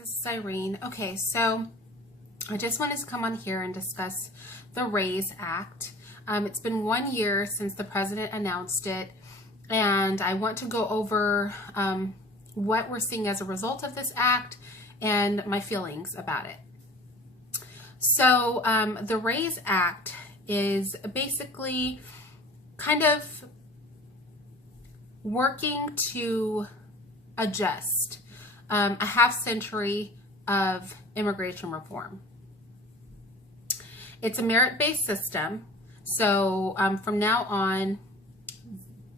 this is Irene. Okay, so I just wanted to come on here and discuss the RAISE Act. It's been 1 year since the president announced it, and I want to go over what we're seeing as a result of this act and my feelings about it. So the RAISE Act is basically kind of working to adjust a half century of immigration reform. It's a merit-based system, so from now on,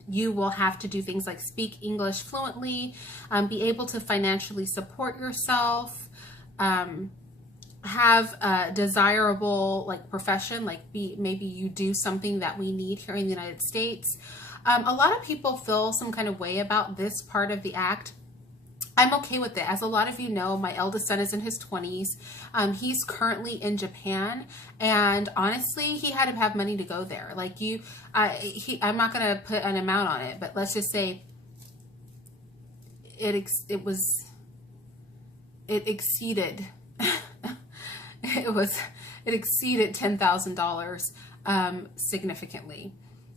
you will have to do things like speak English fluently, be able to financially support yourself, have a desirable profession, maybe you do something that we need here in the United States. A lot of people feel some kind of way about this part of the act. I'm okay with it. As a lot of you know, my eldest son is in his 20s. He's currently in Japan, and honestly, he had to have money to go there. I'm not going to put an amount on it, but let's just say it exceeded it exceeded $10,000 significantly.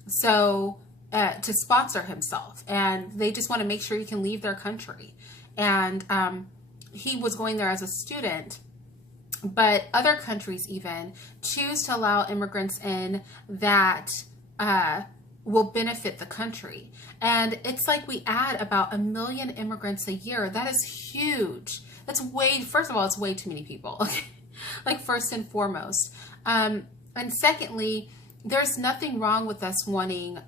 So to sponsor himself, and they just want to make sure he can leave their country. And he was going there as a student, but other countries even choose to allow immigrants in that will benefit the country. And it's like we add about 1 million immigrants a year. That is huge. That's first of all, it's way too many people. Okay, first and foremost. And secondly, there's nothing wrong with us wanting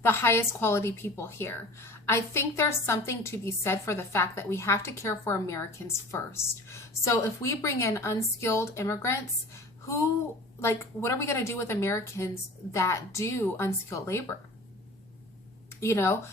the highest quality people here. I think there's something to be said for the fact that we have to care for Americans first. So if we bring in unskilled immigrants, what are we going to do with Americans that do unskilled labor? You know,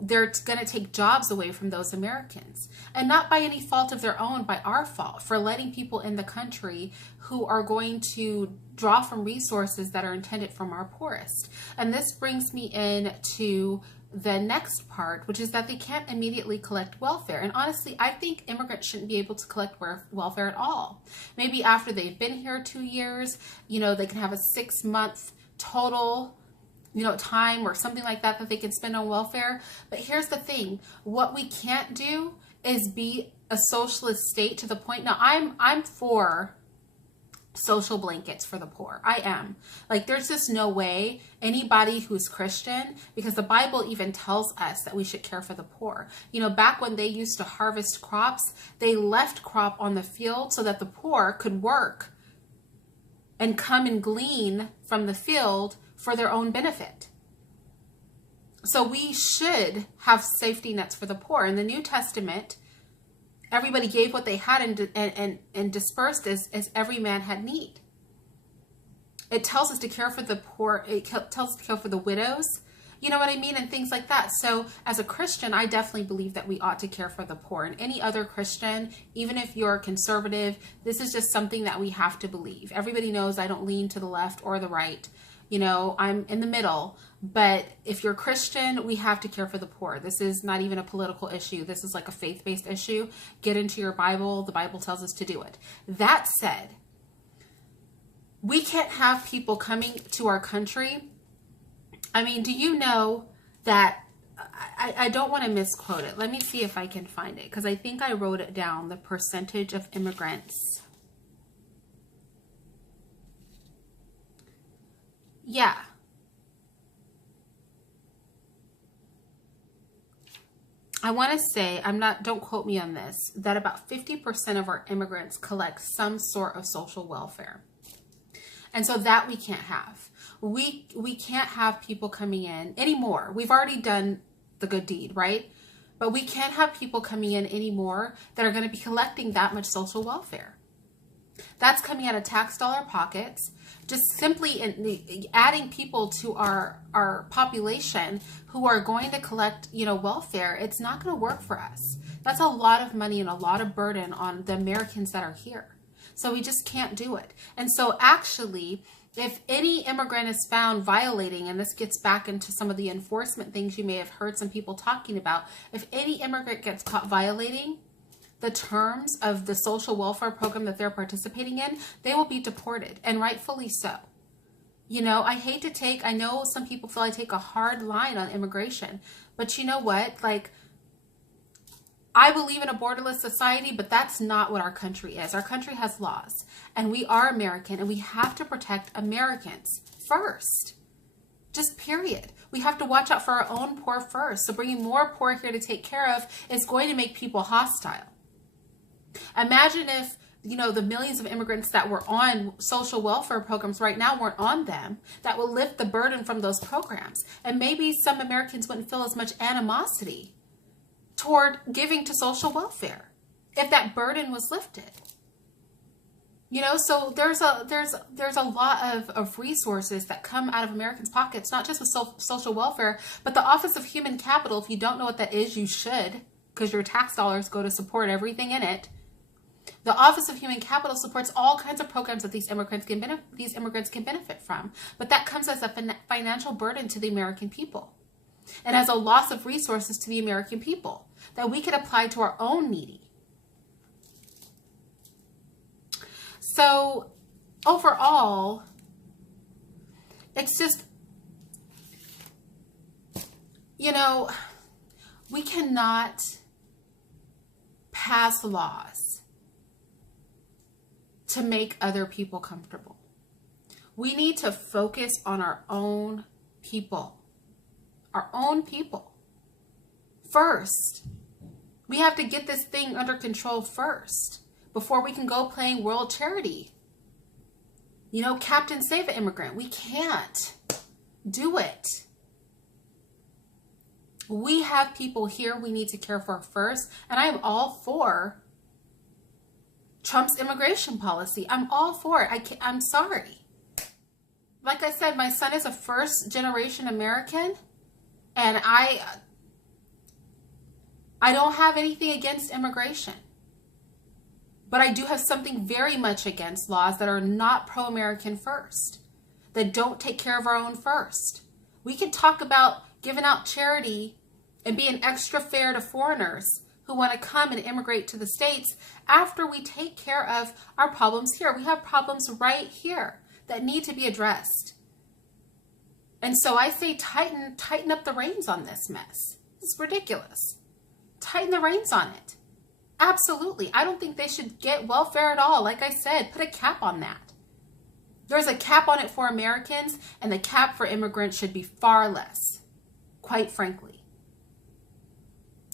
they're going to take jobs away from those Americans, and not by any fault of their own, by our fault for letting people in the country who are going to draw from resources that are intended from our poorest. And this brings me into the next part, which is that they can't immediately collect welfare. And honestly, I think immigrants shouldn't be able to collect welfare at all. Maybe after they've been here 2 years, they can have a 6-month total time or something like that they can spend on welfare. But here's the thing, what we can't do is be a socialist state to the point. Now I'm for social blankets for the poor. I am. There's just no way anybody who's Christian, because the Bible even tells us that we should care for the poor. Back when they used to harvest crops, they left crop on the field so that the poor could work and come and glean from the field for their own benefit. So we should have safety nets for the poor. In the New Testament, everybody gave what they had and dispersed as every man had need. It tells us to care for the poor. It tells us to care for the widows. You know what I mean? And things like that. So as a Christian, I definitely believe that we ought to care for the poor. And any other Christian, even if you're conservative, this is just something that we have to believe. Everybody knows I don't lean to the left or the right. I'm in the middle. But if you're Christian, we have to care for the poor. This is not even a political issue. This is like a faith-based issue. Get into your Bible. The Bible tells us to do it. That said, we can't have people coming to our country. I mean, do you know that, I don't want to misquote it. Let me see if I can find it, because I think I wrote it down, the percentage of immigrants. Yeah. I want to say, don't quote me on this, that about 50% of our immigrants collect some sort of social welfare. And so that we can't have. We can't have people coming in anymore. We've already done the good deed, right? But we can't have people coming in anymore that are going to be collecting that much social welfare. That's coming out of tax dollar pockets. Just simply adding people to our population who are going to collect, welfare, it's not going to work for us. That's a lot of money and a lot of burden on the Americans that are here. So we just can't do it. And so actually, if any immigrant is found violating, and this gets back into some of the enforcement things you may have heard some people talking about, if any immigrant gets caught violating, the terms of the social welfare program that they're participating in, they will be deported, and rightfully so. You know, I know some people feel I take a hard line on immigration, but you know what? Like, I believe in a borderless society, but that's not what our country is. Our country has laws, and we are American, and we have to protect Americans first. Just period. We have to watch out for our own poor first. So bringing more poor here to take care of is going to make people hostile. Imagine if, you know, the millions of immigrants that were on social welfare programs right now weren't on them. That will lift the burden from those programs. And maybe some Americans wouldn't feel as much animosity toward giving to social welfare if that burden was lifted. You know, so there's a lot of resources that come out of Americans' pockets, not just with social welfare, but the Office of Human Capital. If you don't know what that is, you should, because your tax dollars go to support everything in it. The Office of Human Capital supports all kinds of programs that these immigrants can benefit from, but that comes as a financial burden to the American people, and as a loss of resources to the American people that we could apply to our own needy. So overall, it's just, you know, we cannot pass laws to make other people comfortable. We need to focus on our own people first. We have to get this thing under control first before we can go playing world charity. You know, Captain Save an Immigrant. We can't do it. We have people here we need to care for first. And I am all for Trump's immigration policy. I'm all for it. I'm sorry. Like I said, my son is a first generation American, and I don't have anything against immigration. But I do have something very much against laws that are not pro-American first, that don't take care of our own first. We can talk about giving out charity and being extra fair to foreigners who want to come and immigrate to the States after we take care of our problems here. We have problems right here that need to be addressed. And so I say tighten up the reins on this mess. It's ridiculous. Tighten the reins on it. Absolutely. I don't think they should get welfare at all. Like I said, put a cap on that. There's a cap on it for Americans, and the cap for immigrants should be far less, quite frankly.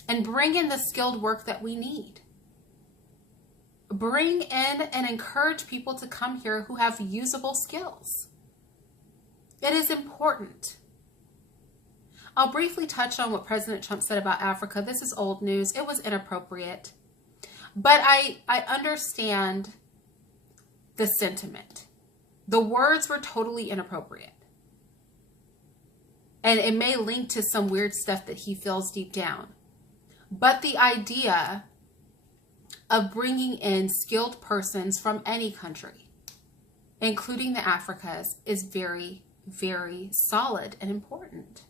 And bring in the skilled work that we need. Bring in and encourage people to come here who have usable skills. It is important. I'll briefly touch on what President Trump said about Africa. This is old news. It was inappropriate. But I understand the sentiment. The words were totally inappropriate. And it may link to some weird stuff that he feels deep down. But the idea of bringing in skilled persons from any country, including the Africas, is very, very solid and important.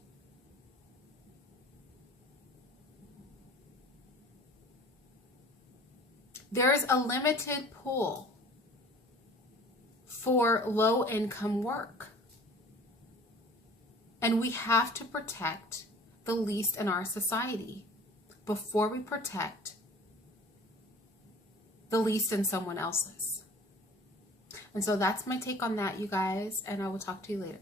There's a limited pool for low-income work. And we have to protect the least in our society before we protect the least in someone else's. And so that's my take on that, you guys, and I will talk to you later.